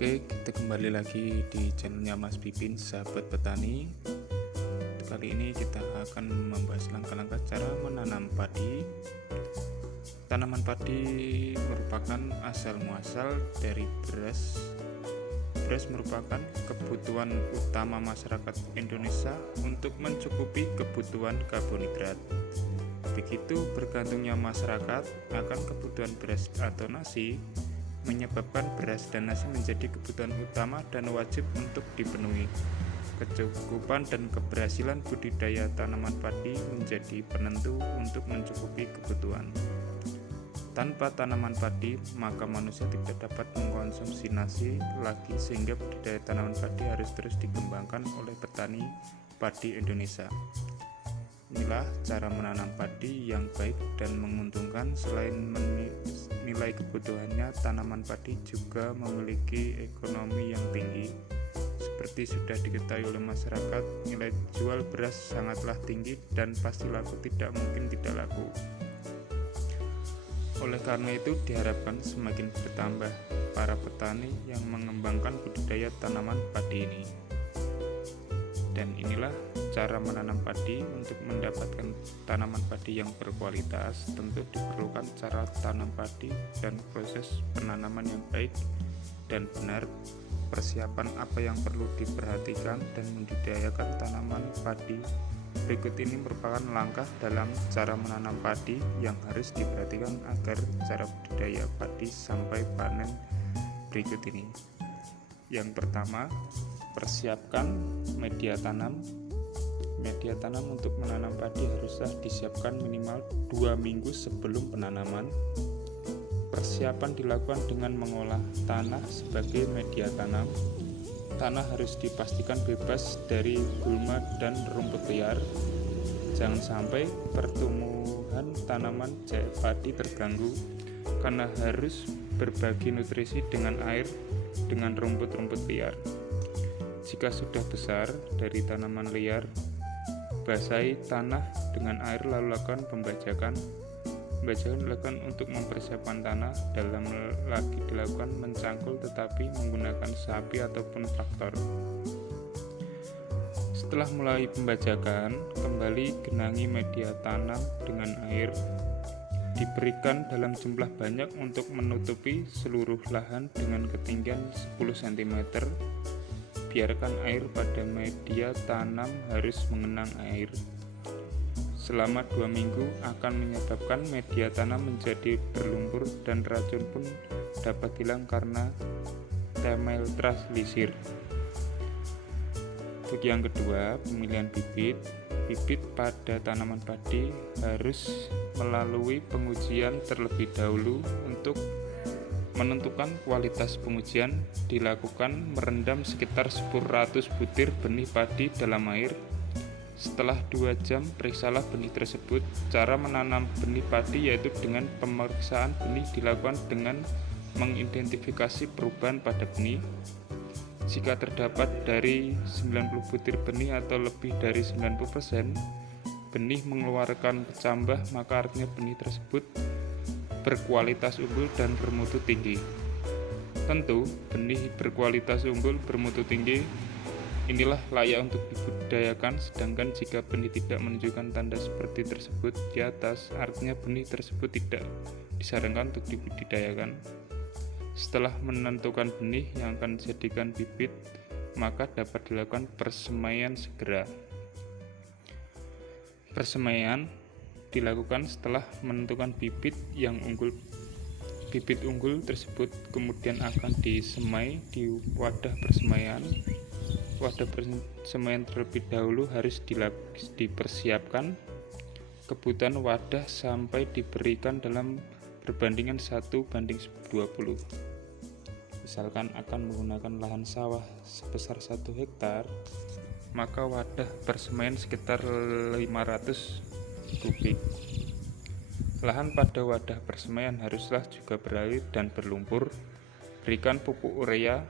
Oke, kita kembali lagi di channelnya Mas Pipin, sahabat petani. Kali ini kita akan membahas langkah-langkah cara menanam padi. Tanaman padi merupakan asal muasal dari beras. Beras merupakan kebutuhan utama masyarakat Indonesia untuk mencukupi kebutuhan karbohidrat. Begitu bergantungnya masyarakat akan kebutuhan beras atau nasi, menyebabkan beras dan nasi menjadi kebutuhan utama dan wajib untuk dipenuhi. Kecukupan dan keberhasilan budidaya tanaman padi menjadi penentu untuk mencukupi kebutuhan. Tanpa tanaman padi, maka manusia tidak dapat mengkonsumsi nasi lagi, sehingga budidaya tanaman padi harus terus dikembangkan oleh petani padi Indonesia. Inilah cara menanam padi yang baik dan menguntungkan. Selain nilai kebutuhannya, tanaman padi juga memiliki ekonomi yang tinggi. Seperti sudah diketahui oleh masyarakat, nilai jual beras sangatlah tinggi dan pasti laku, tidak mungkin tidak laku. Oleh karena itu, diharapkan semakin bertambah para petani yang mengembangkan budidaya tanaman padi ini. Dan inilah cara menanam padi. Untuk mendapatkan tanaman padi yang berkualitas, tentu diperlukan cara tanam padi dan proses penanaman yang baik dan benar. Persiapan apa yang perlu diperhatikan dan membudidayakan tanaman padi berikut ini merupakan langkah dalam cara menanam padi yang harus diperhatikan agar cara budidaya padi sampai panen berikut ini. Yang pertama, persiapkan media tanam. Media tanam untuk menanam padi haruslah disiapkan minimal 2 minggu sebelum penanaman. Persiapan dilakukan dengan mengolah tanah sebagai media tanam. Tanah harus dipastikan bebas dari gulma dan rumput liar. Jangan sampai pertumbuhan tanaman padi terganggu karena harus berbagi nutrisi dengan air dengan rumput-rumput liar. Jika sudah besar dari tanaman liar, basahi tanah dengan air lalu lakukan pembajakan. Pembajakan dilakukan untuk mempersiapkan tanah, dalam lagi dilakukan mencangkul tetapi menggunakan sapi ataupun traktor. Setelah mulai pembajakan, kembali genangi media tanam dengan air. Diberikan dalam jumlah banyak untuk menutupi seluruh lahan dengan ketinggian 10 cm. Biarkan air pada media tanam harus mengenang air. Selama 2 minggu akan menyebabkan media tanam menjadi berlumpur dan racun pun dapat hilang karena terminalisir. Untuk yang kedua, pemilihan bibit. Bibit pada tanaman padi harus melalui pengujian terlebih dahulu. Untuk menentukan kualitas pengujian dilakukan merendam sekitar 100 butir benih padi dalam air. Setelah 2 jam, periksalah benih tersebut. Cara menanam benih padi yaitu dengan pemeriksaan benih dilakukan dengan mengidentifikasi perubahan pada benih. Jika terdapat dari 90 butir benih atau lebih dari 90% benih mengeluarkan kecambah, maka artinya benih tersebut berkualitas unggul dan bermutu tinggi. Tentu, benih berkualitas unggul bermutu tinggi inilah layak untuk dibudidayakan, sedangkan jika benih tidak menunjukkan tanda seperti tersebut di atas, artinya benih tersebut tidak disarankan untuk dibudidayakan. Setelah menentukan benih yang akan dijadikan bibit, maka dapat dilakukan persemaian segera. Persemaian dilakukan setelah menentukan bibit yang unggul. Bibit unggul tersebut kemudian akan disemai di wadah persemaian. Wadah persemaian terlebih dahulu harus dipersiapkan. Kebutuhan wadah sampai diberikan dalam perbandingan 1:20. Misalkan akan menggunakan lahan sawah sebesar 1 hektar, maka wadah persemaian sekitar 500 kubik. Lahan pada wadah persemaian haruslah juga berair dan berlumpur. Berikan pupuk urea,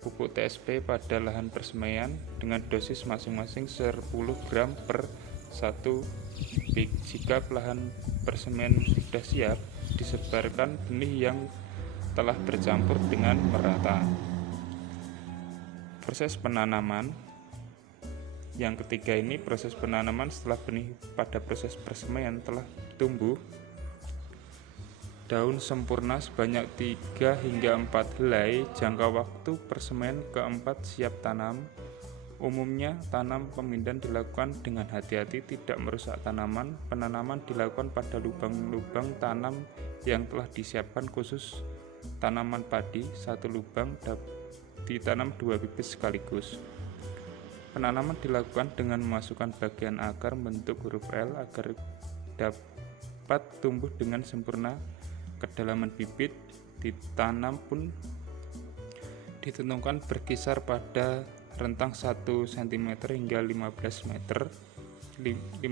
pupuk TSP pada lahan persemaian dengan dosis masing-masing 10 gram per 1 kubik. Jika lahan persemaian sudah siap, disebarkan benih yang telah bercampur dengan merata. Proses penanaman. Yang ketiga ini proses penanaman setelah benih pada proses persemaian telah tumbuh. Daun sempurna sebanyak 3 hingga 4 helai. Jangka waktu persemaian keempat siap tanam. Umumnya tanam pemindahan dilakukan dengan hati-hati, tidak merusak tanaman. Penanaman dilakukan pada lubang-lubang tanam yang telah disiapkan khusus tanaman padi. Satu lubang ditanam 2 bibit sekaligus. Penanaman dilakukan dengan memasukkan bagian akar bentuk huruf L agar dapat tumbuh dengan sempurna. Kedalaman bibit ditanam pun ditentukan berkisar pada rentang 1 cm hingga 15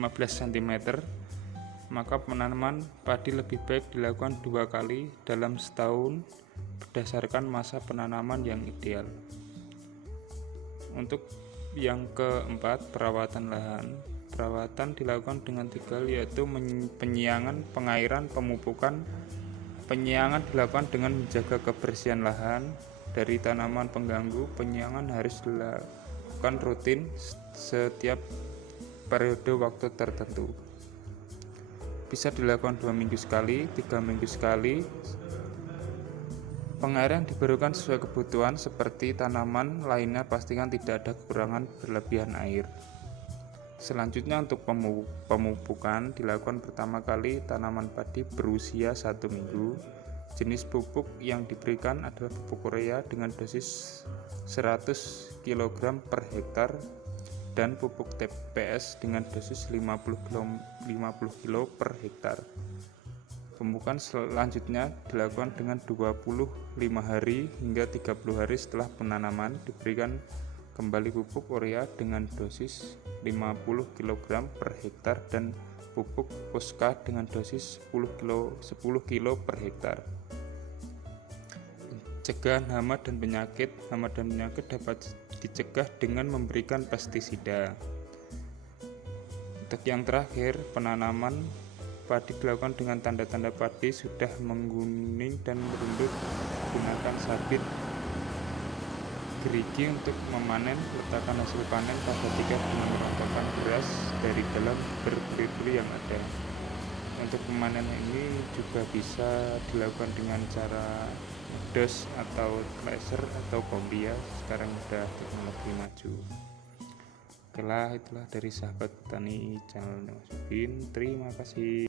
cm. Maka penanaman padi lebih baik dilakukan 2 kali dalam setahun berdasarkan masa penanaman yang ideal. Untuk yang keempat, perawatan lahan. Perawatan dilakukan dengan 3 hal, yaitu penyiangan, pengairan, pemupukan. Penyiangan dilakukan dengan menjaga kebersihan lahan dari tanaman pengganggu. Penyiangan harus dilakukan rutin setiap periode waktu tertentu. Bisa dilakukan 2 minggu sekali, 3 minggu sekali. Pengairan diperlukan sesuai kebutuhan, seperti tanaman lainnya pastikan tidak ada kekurangan berlebihan air. Selanjutnya untuk pemupukan dilakukan pertama kali tanaman padi berusia 1 minggu. Jenis pupuk yang diberikan adalah pupuk urea dengan dosis 100 kg per hektar dan pupuk TPS dengan dosis 50 kg per hektar. Pemupukan selanjutnya dilakukan dengan 25 hari hingga 30 hari setelah penanaman. Diberikan kembali pupuk urea dengan dosis 50 kg per hektar dan pupuk Poska dengan dosis 10 kg per hektar. Pencegahan hama dan penyakit. Hama dan penyakit dapat dicegah dengan memberikan pestisida. Untuk yang terakhir, penanaman padi dilakukan dengan tanda-tanda padi sudah menguning dan merunduk. Gunakan sabit gerigi untuk memanen. Letakkan hasil panen pada tiga dengan merontokkan beras dari dalam berberi yang ada. Untuk pemanen ini juga bisa dilakukan dengan cara dos atau laser atau kombi ya. Sekarang sudah teknologi maju. Oke lah, itulah dari sahabat petani channel Mas Udin. Terima kasih.